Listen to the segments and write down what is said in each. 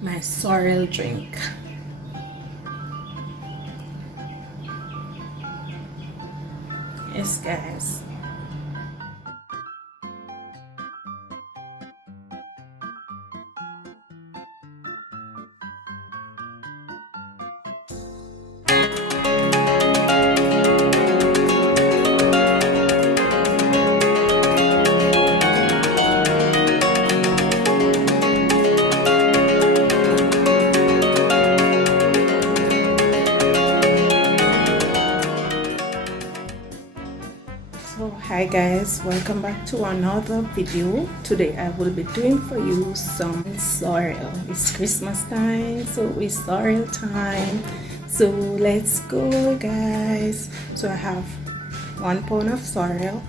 my sorrel drink. Yes, guys. So hi guys, welcome back to another video. Today I will be doing for you some sorrel. It's Christmas time, so it's sorrel time. So let's go guys. So I have 1 pound of sorrel,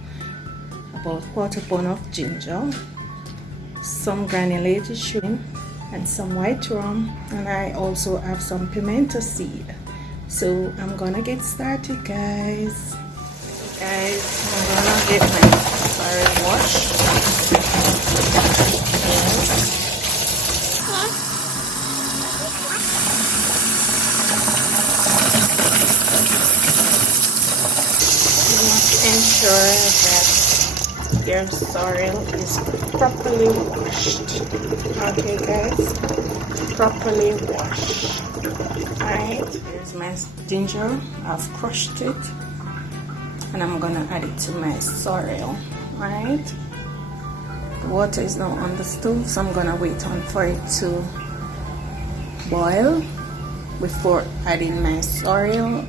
about quarter pound of ginger, some granulated sugar and some white rum, and I also have some pimento seed. So I'm gonna get started guys. Guys, I'm gonna get my sorrel washed. You must ensure that your sorrel is properly washed. Okay guys, properly washed. Alright, here's my ginger. I've crushed it. And I'm gonna add it to my sorrel. Alright, the water is now on the stove, so I'm gonna wait on for it to boil before adding my sorrel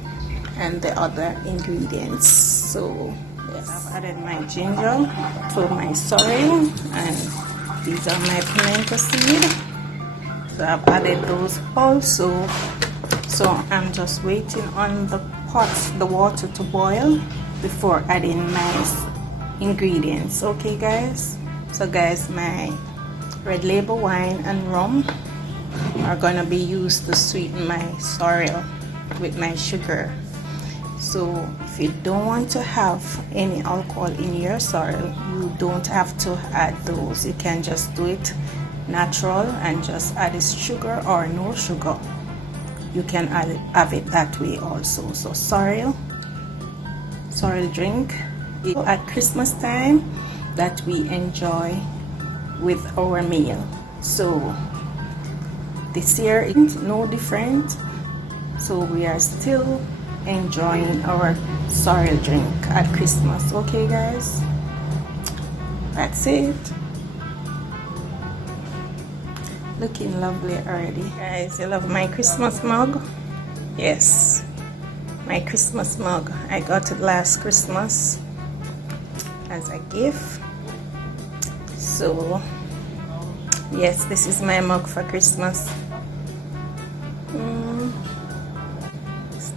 and the other ingredients. So yes, I've added my ginger to my sorrel, and these are my pimento seed, so I've added those also. So I'm just waiting on the water to boil before adding my ingredients. Okay guys, so guys, my red label wine and rum are gonna be used to sweeten my sorrel with my sugar. So if you don't want to have any alcohol in your sorrel, you don't have to add those. You can just do it natural and just add this sugar or no sugar. You can have it that way also. So sorrel drink at Christmas time that we enjoy with our meal. So this year it's no different, so we are still enjoying our sorrel drink at Christmas. Okay guys, that's it. Looking lovely already. Guys, you love my Christmas mug? Yes, my Christmas mug. I got it last Christmas as a gift. So yes, this is my mug for Christmas.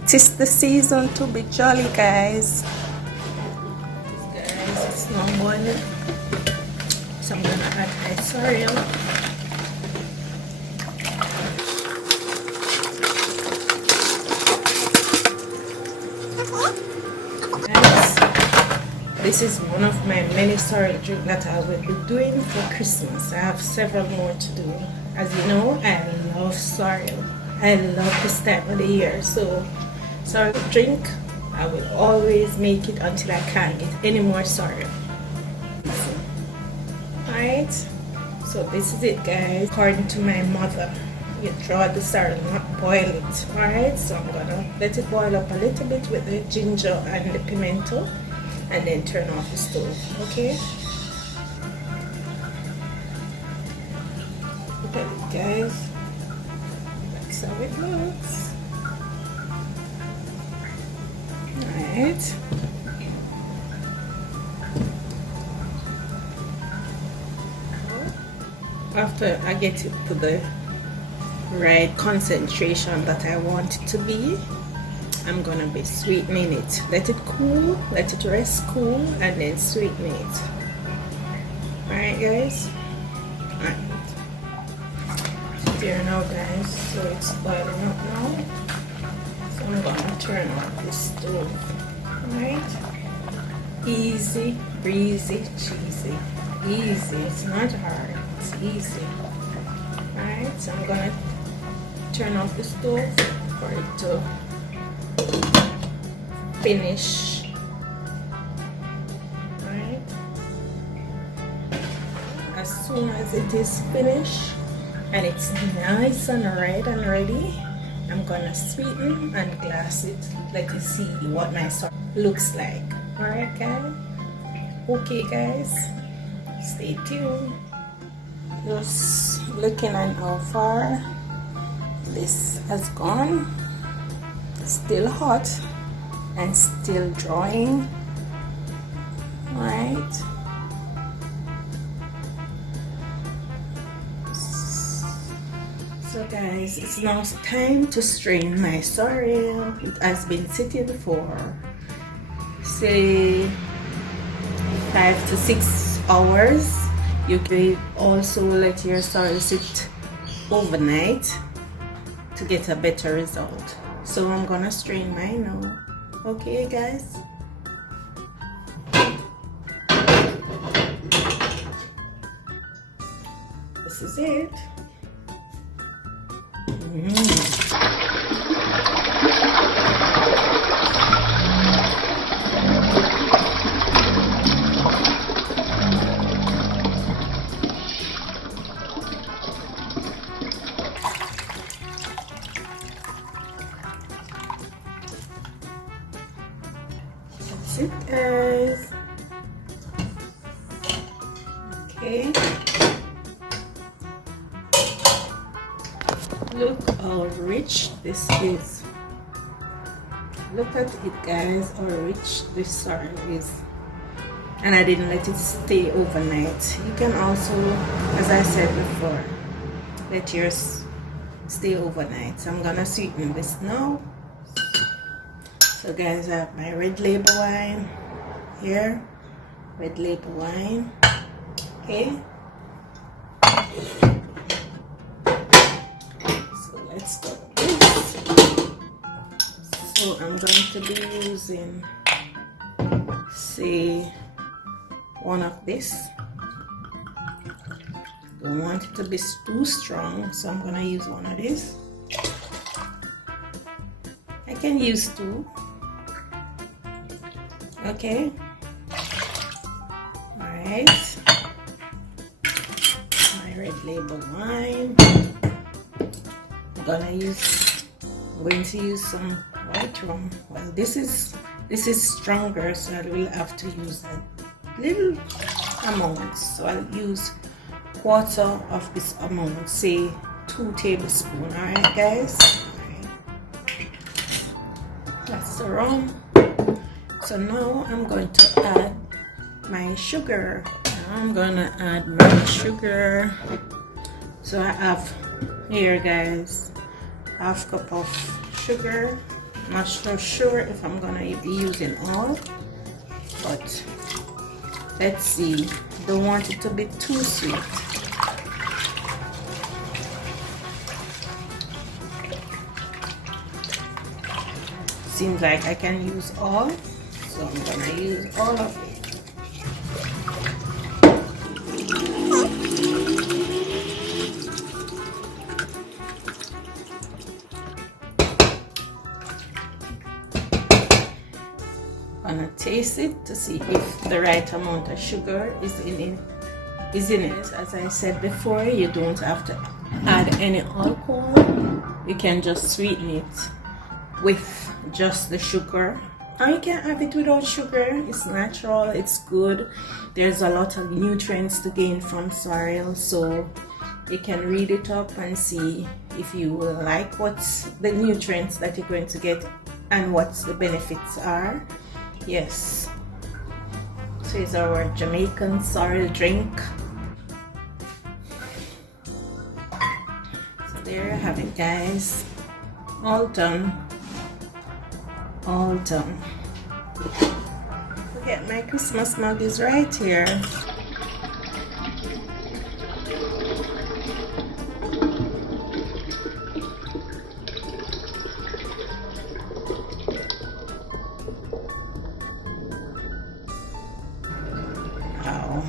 Tis the season to be jolly guys. Guys, it's now boiling, so I'm gonna add my sorrel. This is one of my many sorrel drinks that I will be doing for Christmas. I have several more to do. As you know, I love sorrel. I love this time of the year. So sorrel drink, I will always make it until I can't get any more sorrel. Alright, so this is it guys. According to my mother, you draw the sorrel, not boil it. Alright, so I'm gonna let it boil up a little bit with the ginger and the pimento, and then turn off the stove. Okay, look at it guys, that's how it looks. Alright, after I get it to the right concentration that I want it to be, I'm gonna be sweetening it. Let it cool, let it rest cool, and then sweeten it. Alright guys, alright, there now guys, so it's boiling up now, so I'm gonna turn off this stove. Alright, easy, breezy, cheesy, easy, it's not hard, it's easy. Alright, so I'm gonna turn off the stove for it to finish. Alright, as soon as it is finished and it's nice and red and ready, I'm gonna sweeten and glass it. Let you see what my sorrel looks like. Alright guys, okay guys, stay tuned. Just looking at how far this has gone. Still hot and still drawing. Right, so guys, it's now time to strain my sorrel. It has been sitting for say 5 to 6 hours. You can also let your sorrel sit overnight to get a better result. So I'm gonna strain mine now. Okay guys, this is it. That's it guys. Okay, look how rich this is. Look at it guys, how rich this sorrel is. And I didn't let it stay overnight. You can also, as I said before, let yours stay overnight. So I'm gonna sweeten this now. So guys, I have my red label wine here, red label wine. Okay, so let's start this. So I'm going to be using, say, one of this. Don't want it to be too strong, so I'm gonna use one of this. I can use 2. Okay, all right, my red label wine. I'm going to use some white rum. Well, this is stronger, so I will have to use a little amount. So I'll use 1/4 of this amount, say 2 tablespoons. All right guys, all right. That's the rum. So now I'm going to add my sugar. I'm gonna add my sugar. So I have here guys 1/2 cup of sugar. I'm not so sure if I'm gonna be using all, but let's see. Don't want it to be too sweet. Seems like I can use all. So I'm gonna use all of it. I'm gonna taste it to see if the right amount of sugar is in it. As I said before, you don't have to add any alcohol. You can just sweeten it with just the sugar. Or you can have it without sugar. It's natural, it's good. There's a lot of nutrients to gain from sorrel, so you can read it up and see if you will like what's the nutrients that you're going to get and what the benefits are. Yes, so it's our Jamaican sorrel drink. So there you have it guys, all done. All done. Look at my Christmas mug is right here. Wow.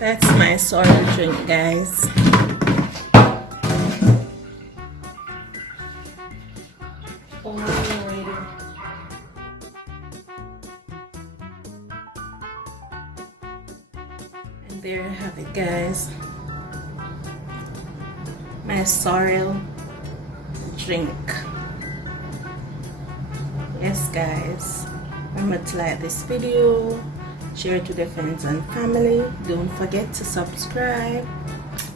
That's my sorrel drink guys. there you have it, guys. My sorrel drink. Yes, guys. Remember to like this video, share it with your friends and family. Don't forget to subscribe.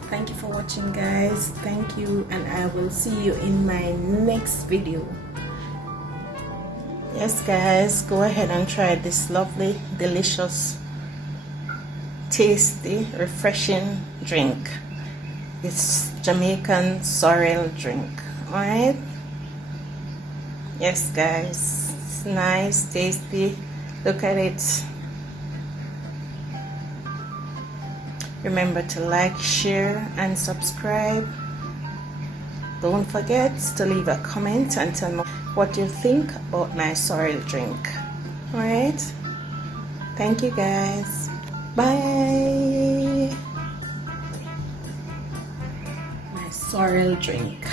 Thank you for watching, guys. Thank you, and I will see you in my next video. Yes, guys, go ahead and try this lovely, delicious, tasty, refreshing drink. It's Jamaican sorrel drink. Alright? Yes, guys, it's nice, tasty. Look at it. Remember to like, share, and subscribe. Don't forget to leave a comment and tell me what you think about my sorrel drink. Alright? Thank you, guys. Bye. My sorrel drink.